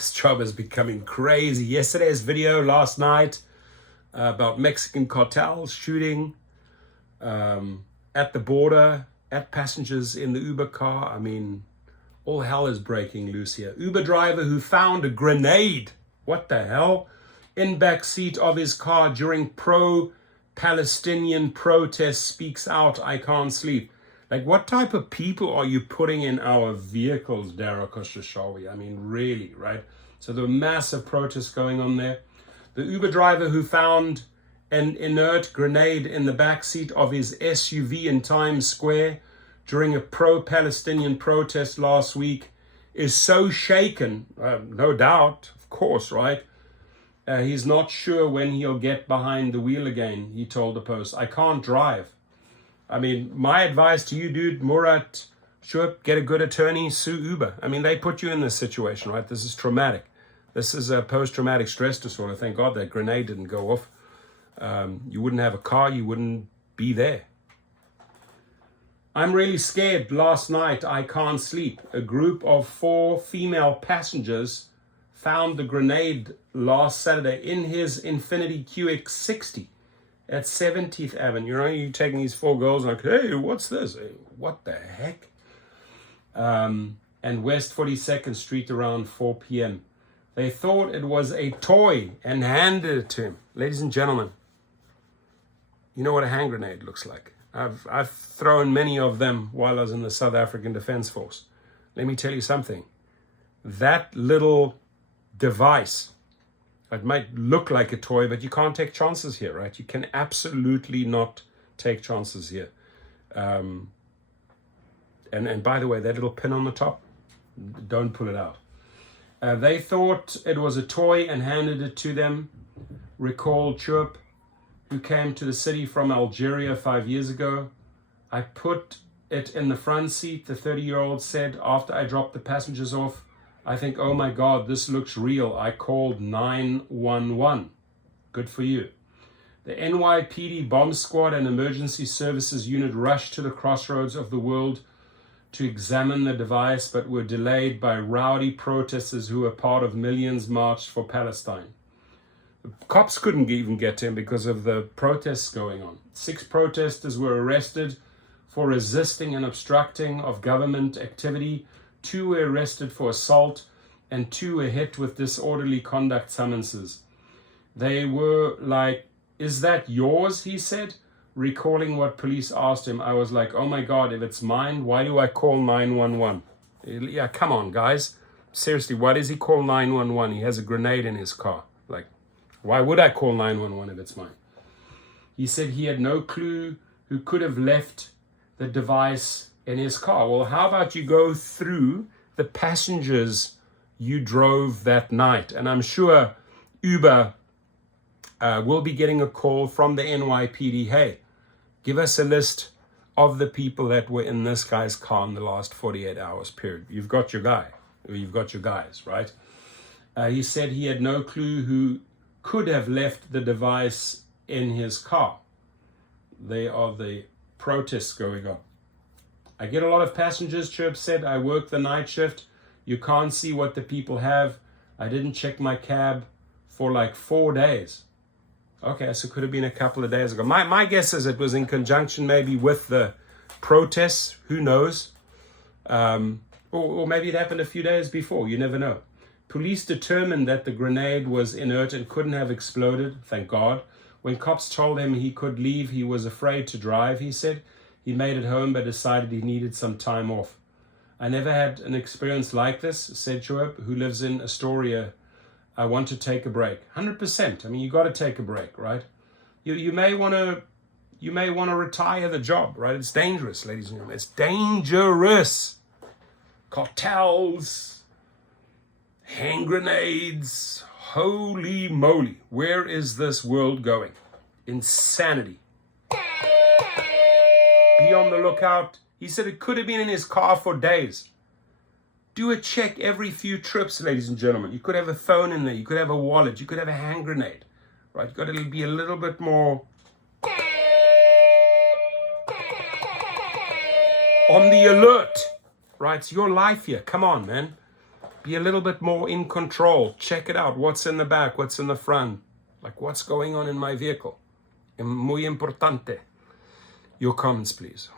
This job is becoming crazy. Yesterday's video, last night, about Mexican cartels shooting at the border, at passengers in the Uber car. I mean, all hell is breaking loose here. Uber driver who found a grenade, what the hell, in backseat of his car during pro-Palestinian protests speaks out, I can't sleep. Like, what type of people are you putting in our vehicles, Dara Khosrowshahi? I mean, really, right? So there were massive protests going on there. The Uber driver who found an inert grenade in the backseat of his SUV in Times Square during a pro-Palestinian protest last week is so shaken, no doubt, of course, right? He's not sure when he'll get behind the wheel again, he told the Post. I can't drive. I mean, my advice to you, dude, Murat, sure, get a good attorney, sue Uber. I mean, they put you in this situation, right? This is traumatic. This is a post-traumatic stress disorder. Thank God that grenade didn't go off. You wouldn't have a car. You wouldn't be there. I'm really scared. Last night, I can't sleep. A group of 4 female passengers found the grenade last Saturday in his Infiniti QX60 at 70th Avenue. You know, you're taking these 4 girls like, hey, what's this? Hey, what the heck? And West 42nd Street around 4 p.m. They thought it was a toy and handed it to him. Ladies and gentlemen, you know what a hand grenade looks like. I've thrown many of them while I was in the South African Defense Force. Let me tell you something. That little device, it might look like a toy, but you can't take chances here, right? You can absolutely not take chances here. And by the way, that little pin on the top, don't pull it out. They thought it was a toy and handed it to them. Recall Chirp, who came to the city from Algeria 5 years ago. I put it in the front seat, the 30-year-old said, after I dropped the passengers off. I think, oh my God, this looks real. I called 911. Good for you. The NYPD bomb squad and emergency services unit rushed to the crossroads of the world to examine the device, but were delayed by rowdy protesters who were part of millions marched for Palestine. The cops couldn't even get to him because of the protests going on. 6 protesters were arrested for resisting and obstructing of government activity. 2 were arrested for assault, and 2 were hit with disorderly conduct summonses. They were like, is that yours, he said, recalling what police asked him. I was like, oh my God, if it's mine, why do I call 911? Yeah, come on, guys. Seriously, why does he call 911? He has a grenade in his car. Like, why would I call 911 if it's mine? He said he had no clue who could have left the device in his car. Well, how about you go through the passengers you drove that night? And I'm sure Uber will be getting a call from the NYPD. Hey, give us a list of the people that were in this guy's car in the last 48 hours period. You've got your guy, or you've got your guys, right? He said he had no clue who could have left the device in his car. They are the protests going on. I get a lot of passengers, Chirp said. I work the night shift. You can't see what the people have. I didn't check my cab for like 4 days. Okay, so it could have been a couple of days ago. My guess is it was in conjunction maybe with the protests. Who knows? Or maybe it happened a few days before. You never know. Police determined that the grenade was inert and couldn't have exploded, thank God. When cops told him he could leave, he was afraid to drive, he said. He made it home but decided he needed some time off. I never had an experience like this, said Shoaib, who lives in Astoria. I want to take a break. 100%. I mean, you got to take a break, right? You may want to retire the job, right? It's dangerous, ladies and gentlemen. It's dangerous. Cartels, hand grenades. Holy moly. Where is this world going? Insanity. Be on the lookout. He said it could have been in his car for days. Do a check every few trips, ladies and gentlemen. You could have a phone in there. You could have a wallet. You could have a hand grenade. Right? You've got to be a little bit more on the alert. Right? It's your life here. Come on, man. Be a little bit more in control. Check it out. What's in the back? What's in the front? Like, what's going on in my vehicle? Muy importante. Your comments, please.